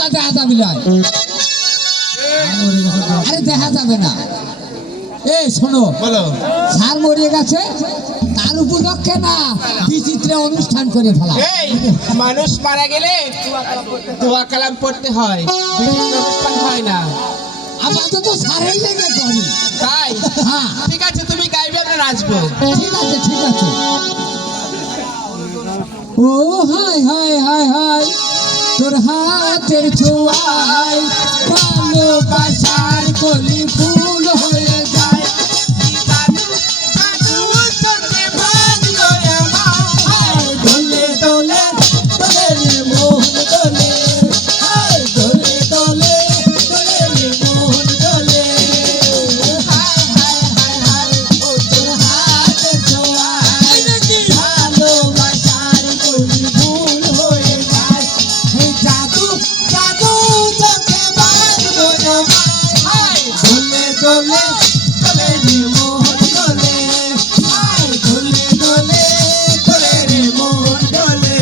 তা দেখা যাবে না। আরে দেখা যাবে না। এই শোনো, বলো। স্যার মরিয়ে গেছে, তার উপলক্ষে না বিচিত্র অনুষ্ঠান করে ফেলা। এই মানুষ মারা গেলে দোয়া কালাম পড়তে হয়, বিচিত্র অনুষ্ঠান হয় না। আপাতত স্যারের লেগে করি। তাই? হ্যাঁ ঠিক আছে, তুমি গাইবে, আমরা নাচবো। ঠিক আছে ঠিক আছে। ও হাই হাই হাই হাই, তোর হাতের ছোঁয়ায় ভালোবাসার কলি ফুল হয়ে যায়। দোলে দোলে দোলে রে মোহন দোলে, দোলে দোলে দোলে রে মোহন দোলে। হাই হাই হাই হাই, ও তোর হাতের ছোঁয়ায় ভালোবাসার কলি ফুল হয়ে যায়। হে জাদু জাদু চোখে বাঁধলো আমায়, দোলে দোলে দোলে রে মোহন দোলে, দোলে দোলে দোলে রে মোহন দোলে।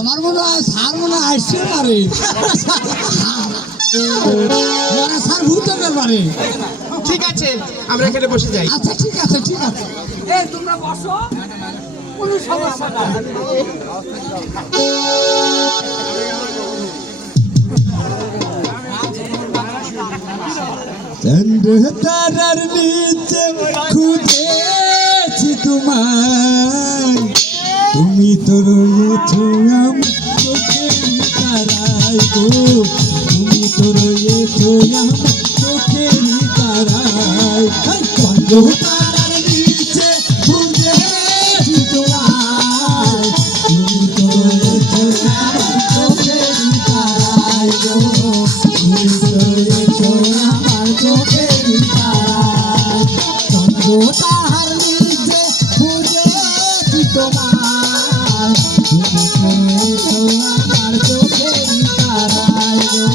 আমার মনে হয় স্যার মনে হয় আসছে পারে, স্যার ভূতে পারে। ঠিক আছে, আমরা এখানে বসে যাই। আচ্ছা ঠিক আছে ঠিক আছে। এই তোমরা বসো, কোনো সমস্যা না। চন্দ্র তারার নিচে খুঁজেছি তোমায়, তুমি তো রয়েছো আমার চোখের তারায় গো, তুমি তো রয়েছো আমার চোখের তারায়। চন্দ্র তারার নিচে খুঁজেছি তোমায়, তুমি তো রয়েছো আমার চোখের তারায় গো, তুমি তো রয়েছো আমার চোখের তারায়। চন্দ্র তাহার নিচে খুঁজেছি তোমায়, তুমি তো রয়েছো আমার চোখের তারায় গো,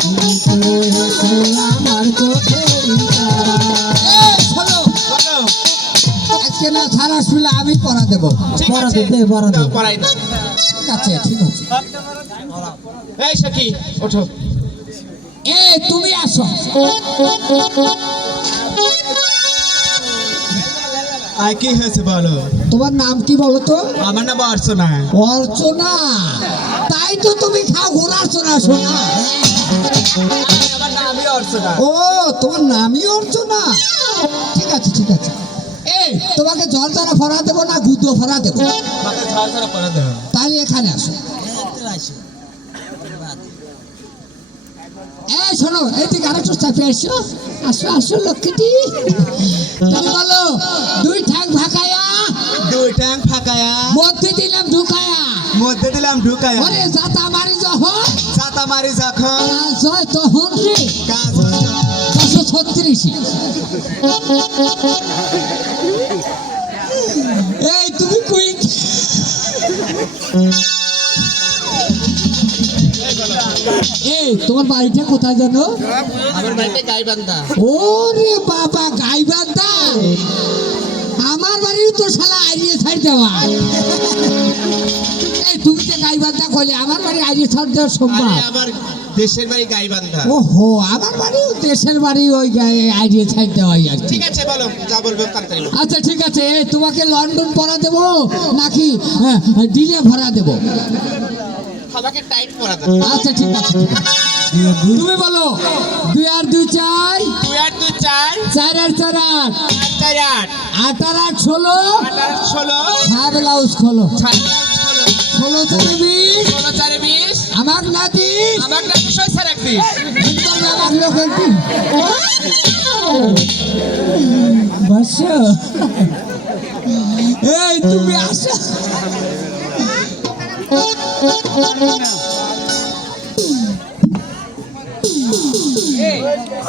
তুমি তো রয়েছো আমার চোখের তারায়। বলো। আজকে না সারা শুলে আমি পড়া দেবো। ঠিক পড়া আছে, দেবে পড়া দাও, দেবো। পড়াই দাও। ঠিক আছে ঠিক আছে। এই সখী, ওঠো। এ তুমি আসো। আর কি হয়েছে বলো? তোমার নাম কি বলো তো? আমার নাম অর্চনা। অর্চনা? তাই তো তুমি খাও ঘোরাচ্ছনা শোনা। আমার নামই অর্চনা। ও তোমার নামই অর্চনা? ঠিক আছে ঠিক আছে। এই তোমাকে জল দ্বারা ফরা দেবো না গুঁদো ফরা দেবো? আমাকে ঝড় ঝড় করে দেবে। তাহলে এখানে আসো। এই শোনো, এইদিকে আরেকটু চাপে আসো। আসো আসো লক্ষ্মীটি। তুমি বলো, দুই ঠ্যাং ভাকায়া, দুই ট্যাং ফাঁকায়া, মধ্যে দিলাম ঢুকায়া, মধ্যে দিলাম ঢুকায়া, ওরে জাতা মারি যখন ছাতা মারি যখন কাজ হয় তখন রে কাজ হয় না। 136। এই তুমি কুইক। এই তোমার বাড়িটা কোথায় জানো? আমার বাড়িতে গাইবান্ধা। ওরে বাবা গাইবান্ধা। আমার বাড়িও তো শালা আইরিয়ে ছাড় দেওয়া। এই তুমি যে গাইবান্ধা কইলে, আমার বাড়ি আইরিয়ে ছাড় দেওয়া সম্ভব? আরে আমার দেশের বাড়ি গাইবান্ধা। ওহো, আমার বাড়িও দেশের বাড়ি ওই আইরিয়ে ছাড় দেওয়াই আর কি। ঠিক আছে, বলো, যা বলবে তাড়াতাড়ি বলো। আচ্ছা ঠিক আছে। এই তোমাকে লন্ডন পড়া দেবো নাকি ডিলে ভরা দেবো? আমাকে টাইট করা দাও। আচ্ছা ঠিক আছে ঠিক আছে। তুমি বলো, 2 আর 2 4, 2 আর 2 4, 4 আর 4 8, 4 8, 8 আর 8 16, 8 আর 16, হ্যাঁ ব্লাউজ খোলো। 6 আর 16, 16 4 20, 16 4 20, আমার নাতি আমার না 200 স্যার একদিন। একদম আমার লোক একদিন। বসো। এই তুমি আসো।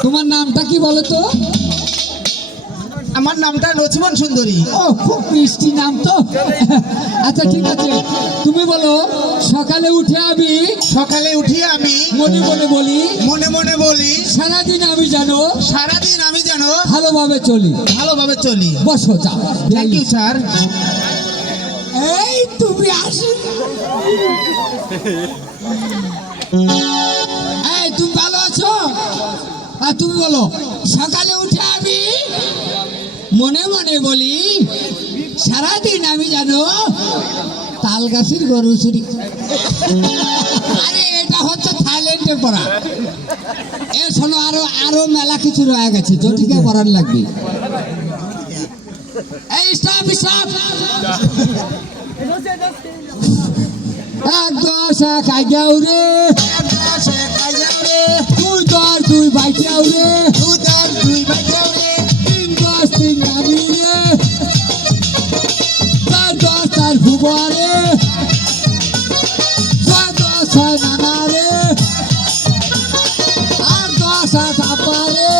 তোমার নামটা কি বলো তো? আমার নামটা লক্ষ্মণ সুন্দরী। ও খুব মিষ্টি নাম তো। আচ্ছা ঠিক আছে, তুমি বলো সকালে উঠে আমি সকালে উঠি আমি মনে মনে বলি মনে মনে বলি সারাদিন আমি জানো সারাদিন আমি যেন ভালোভাবে চলি। ভালোভাবে চলি। বসো যাও। Thank you sir. এই তুমি আসো। এই তুমি ভালো আছো? আর তুমি বলো সকালে উঠে আমি মনে মনে বলি সারাদিন আমি জানো তাল গাছের গরু চুরি। আরে এটা হচ্ছে থাইল্যান্ডের পড়া। এ শোনো, আরো আরো মেলা কিছু রয়ে গেছে, জটিকে পড়ার লাগবে। এই স্টপ স্টপ। এক দশ এক আইগাও রে, দুই দশ দুই বাইটাও রে, তিন দশ তিন নামি রে, চার দশ চার ভুবা রে, ছয় দশ ছয় নানা রে, আট দশ আট আপা রে।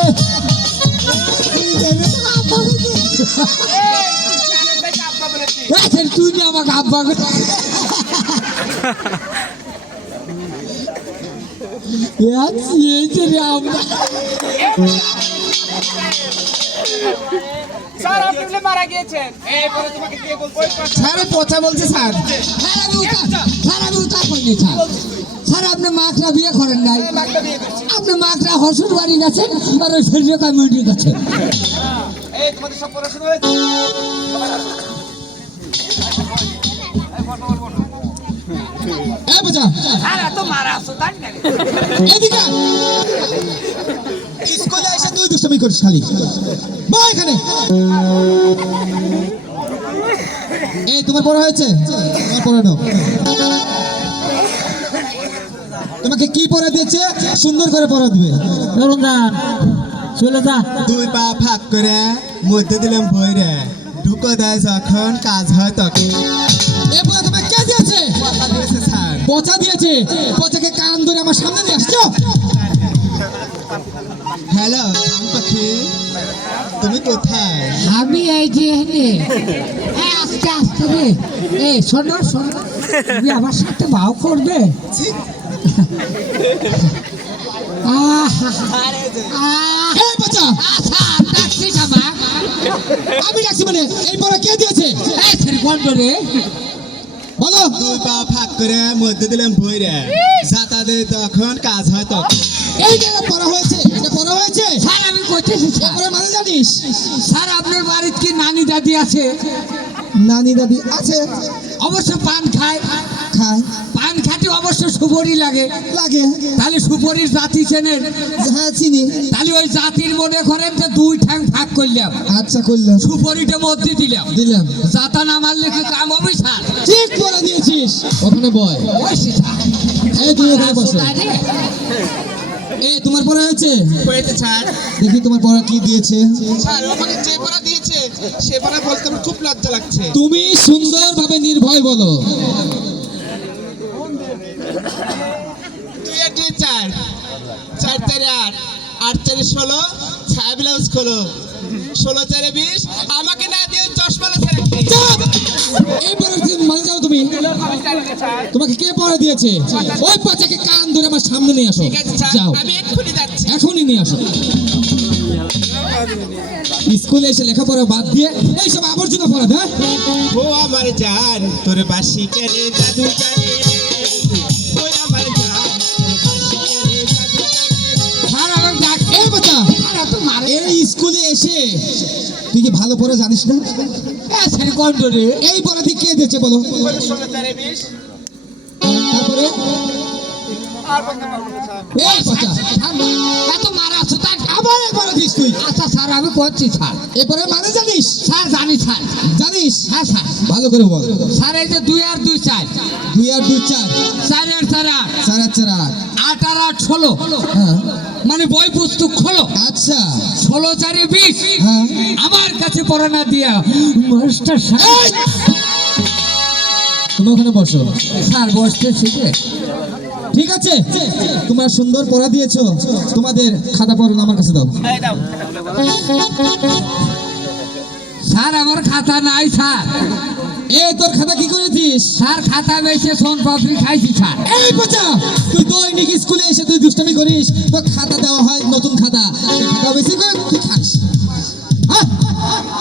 তুই নিয়ে আমাকে আব্বা করে স্যার আপনি বলে মারা গিয়েছেন। এই পরে তোমাকে কে বলছে? স্যার পচা বলছে স্যার। স্যার আপনি মাকড়া বিয়ে করেন নাই? মাকে বিয়ে করছি। আপনি মাকড়া হসুর বাড়ি গেছেন আর ওই ফেরিও কমিউনিটি গেছেন। এই তোমাদের সব পড়াশোনা হয়েছে? এই বাচ্চা স্যার এত মারা আছো তাই না? এদিকে স্কুলে এসে তুই দুষ্টমি করিস খালি। বা এখানে এই তোমার পড়া হয়েছে? তোমার পড়া নাও। তোমাকে কি পড়া দিয়েছে সুন্দর করে পড়া দিবে। চলে যা। দুই পা ফাঁক করে মধ্যে দিলাম বইরে ঢুকো দেয় যখন কাজ হয় তখন। এ পড়া তোমাকে কে দিয়েছে? কথা দিয়েছে স্যার। পচা দিয়েছে। পচাকে কান ধরে আমার সামনে নিয়ে আসছো। হ্যালো পাখি, তুমি কোথায়? আমি এই যে এনে আস্তে আস্তে রে। এই শোনো শোনো, তুমি আমার সাথে ভাও করবে? ছি, এই বাচ্চা ডাকছিস আমাক? আমি ডাকছি মানে এই পড়া কে দিয়েছে? এই ছেড়ে বন্ধ রে। বলো। দুই পা ফাঁক করে মধ্যে দিলাম বইরে যাতা দেয় তখন কাজ হয় তখন। এই জায়গা পড়া হয়েছে, এটা পড়া হয়েছে। স্যার আমি কইতেছি স্যার, মানে জানিস স্যার আপনার বাড়িতে কি নানি দাদি আছে? নানি দাদি আছে। অবশ্য পান খায়। খায়। পান খাতে অবশ্য সুপরি লাগে। লাগে। তাহলে সুপরির জাতি চেনেন? হ্যাঁ চিনি। তাহলে ওই জাতির মনে করেন যে দুই ঠ্যাং ভাগ করলাম, আচ্ছা করলাম। সুপরিটা মধ্যে দিলাম। দিলাম। জাতা না মারলে কি কাম হবে স্যার? ঠিক করে দিয়েছিস। ওখানে বয়। ওই সেটা। এই তুই ওখানে বসো। তাই রে? এই তোমার পড়া হয়েছে? হয়েছে স্যার। দেখি তোমার পড়া কি দিয়েছে। স্যার আমাকে যে পড়া দিয়েছে সে পড়া বলতে আমার খুব লজ্জা লাগছে। তুমি সুন্দরভাবে নির্ভয় বলো। তুই একটি চার, চার চারে আট, আট চারে 16, ছায়া ব্লাউজ খোলো, 16 চারে 20, আমাকে না দিয়ে চশমা ছেড়ে চাপ! এই পড়া মানে যাও তুমি। তোমাকে কে পড়া দিয়েছে? ওই বাচ্চাকে কান ধরে আমার সামনে নিয়ে আসো। ঠিক আছে স্যার, যাও আমি এক্ষুনি যাচ্ছি। এখনই নিয়ে আসো। স্কুলে এসে লেখাপড়া বাদ দিয়ে এইসব আবর্জনা পড়া দেয়। ও আমার জান তোর বাসি কেনে জাদু জানে, ও আমার জান তোর বাসি কেনে জাদু জানে। স্যার আমার ডাক। এই বাচ্চা, আর এত মারে। এই স্কুলে এসে তুই কি ভালো পড়া জানিস না? ছেড়ে বন্ধ রে। এই পড়া দিয়ে কে দিয়েছে বলো? 16 চারে 20, তারপরে আর বলতে পারবো না স্যার। এই বাচ্চা এত মারা আছো তাই আবার একবার দিস তুই। আচ্ছা স্যার আমি করছি স্যার। এরপরে মানে জানিস? স্যার জানি স্যার। জানিস? হ্যাঁ স্যার। ভালো করে বল। স্যার এই যে 2 আর 2 4, 2 আর 2 4, 4 আর 4 8, 4 আর 4 8। 8 আর 8 16, হ্যাঁ মানে বই পুস্তক খোলো। আচ্ছা 16 4 20, হ্যাঁ। আমার কাছে পড়া না দিয়া মাস্টার সাহেব। তুমি ওখানে বসো। স্যার বসতে শিখে। ঠিক আছে, তোমরা সুন্দর পড়া দিয়েছো, তোমাদের খাতা পড়ুন আমার কাছে দাও। স্যার আমার খাতা নাই স্যার। এ তোর খাতা কি করেছিস? স্যার খাতা বেঁচে সোন পাপড়ি খাইছি স্যার। এই বাচ্চা, তুই দৈনিক স্কুলে এসে তুই দুষ্টামি করিস, তো খাতা দেওয়া হয় নতুন খাতা, সেই খাতা বেশি করে তুই খাস। হ্যাঁ,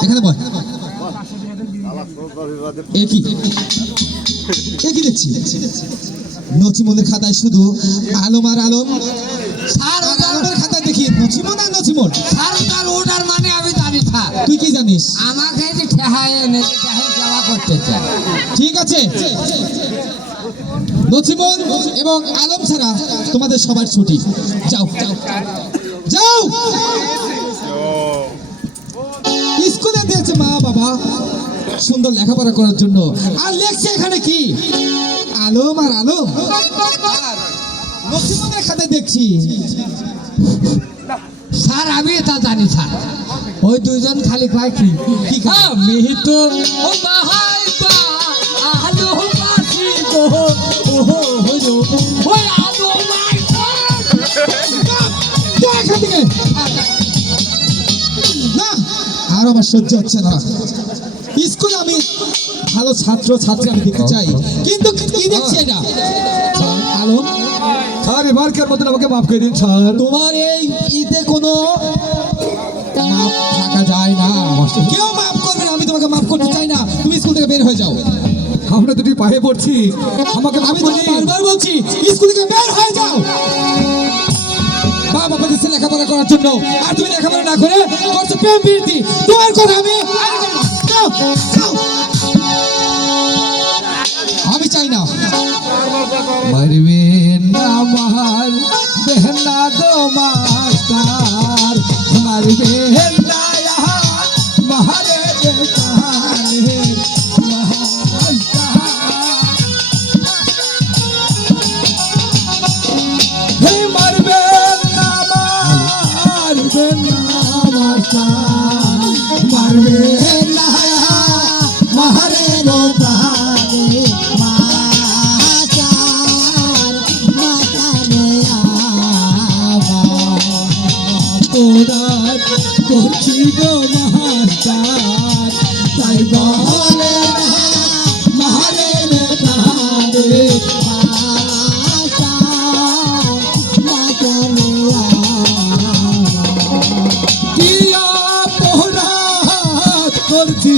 এখানে বল। এ কি দেখছি? নচিমনের খাতায় শুধু আলম আর আলম। স্যার আর আলমের খাতায় দেখি নচিমন আর নচিমন। স্যার ওটার ওটার মানে আমি জানি স্যার। তুই কি জানিস? আমাকে যে ঠেহায় এনে দেখেন সেবা করতেছে। ঠিক আছে, নচিমন এবং আলম ছাড়া তোমাদের সবার ছুটি। যাও যাও যাও। স্কুলে দিয়েছে মা বাবা সুন্দর লেখাপড়া করার জন্য, আর লেখছে এখানে কি আলম আর আলম। নচিমনের খাতায় দেখছি। স্যার আমি এটা জানি স্যার। ওই দুজন খালি কয় কি কি কয়? আমি তো ও বাহাই বা আলো বাসি গো ওহো হলো ওই আলো মাই যা এখান থেকে। না, আর আমার সহ্য হচ্ছে না। স্কুলে আমি ভালো ছাত্র ছাত্রী আমি দেখতে চাই, কিন্তু কি দেখছি এটা? আলম স্যার এবারকার মতন আমাকে মাফ করে দিন স্যার। তোমার এই ঈদে কোনো মাপ থাকা যায় না, কেউ মাফ করবে না। আমি তোমাকে মাফ করতে চাই না, তুমি স্কুল থেকে বের হয়ে যাও। আমরা দুটি পায়ে পড়ছি, আমাকে মাফ আমি করে তোমাকে দিন। বারবার বলছি স্কুল থেকে বের হয়ে যাও। বাবা দিচ্ছে লেখাপড়া করার জন্য, আর তুমি লেখাপড়া না করে করছো প্রেম প্রীতি। তোমার কথা আমি যাও, যাও। আমি চাই না। মারবেন না আমার বেহনা দো মাস্টার, মারবেন না মারে বেকারে মাস্টার। হে মারবেন না মারবেন না মাস্টার, মারবেন না মারে বেকারে করছি গো মাস্টার, তাই বলে মারে তারে কি অপরাধ করছি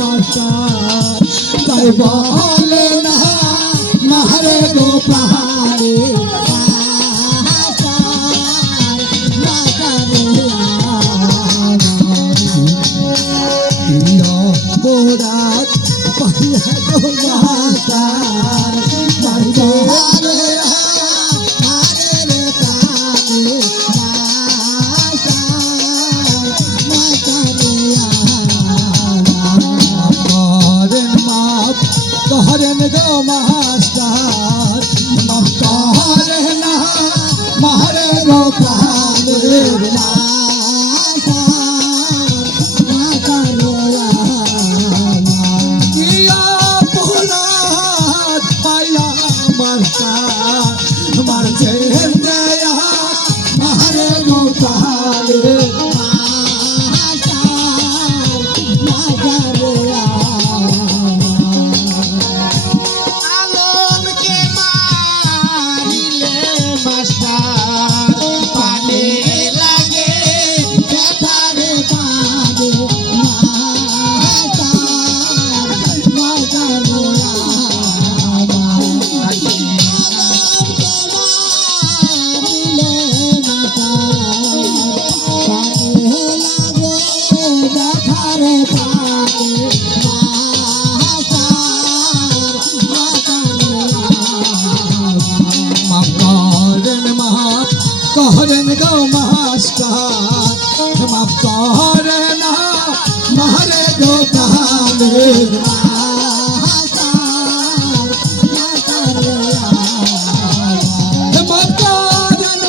মাস্টার, তাই বলে না মারে গো পাহাড়ে রাত পাইয়া গো মাস্টার, মারবে করেন মাপ করেন গো মাস্টার, মাপ করেন না মারে গো প্রাণের মারছে মারে গো প্রাণের আলমকে মারিলে মাস্টার পানে লাগে প্রাণের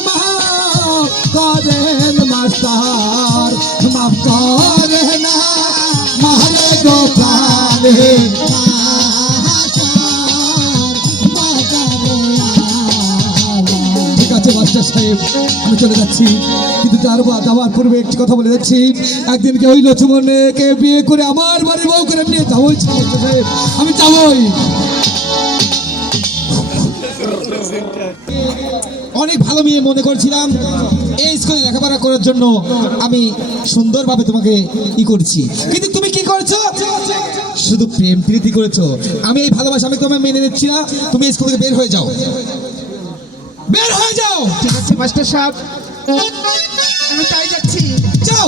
মাফ করেন মাস্টার, মাফ করেন মারে গো প্রাণের ঠিক আছে মাস্টার সাহেব, আমি চলে যাচ্ছি, কিন্তু যাওয়ার পূর্বে একটি কথা বলে যাচ্ছি, একদিনকে ওই লক্ষ্মণকে বিয়ে করে আমার বাড়ির বউ করে নিয়ে যাবোই মাস্টার সাহেব, আমি যাবোই। অনেক ভালো মেয়ে মনে করছিলাম, এই স্কুলে লেখাপড়া করার জন্য আমি সুন্দরভাবে তোমাকে করছি, কিন্তু তুমি কি করছো? শুধু প্রেম প্রীতি করেছো। আমি এই ভালোবাসা আমি তোমায় মেনে নিচ্ছি না, তুমি এই স্কুল থেকে বের হয়ে যাও, বের হয়ে যাও। ঠিক আছে মাস্টার সাহেব, আমি তাই যাচ্ছি। যাও।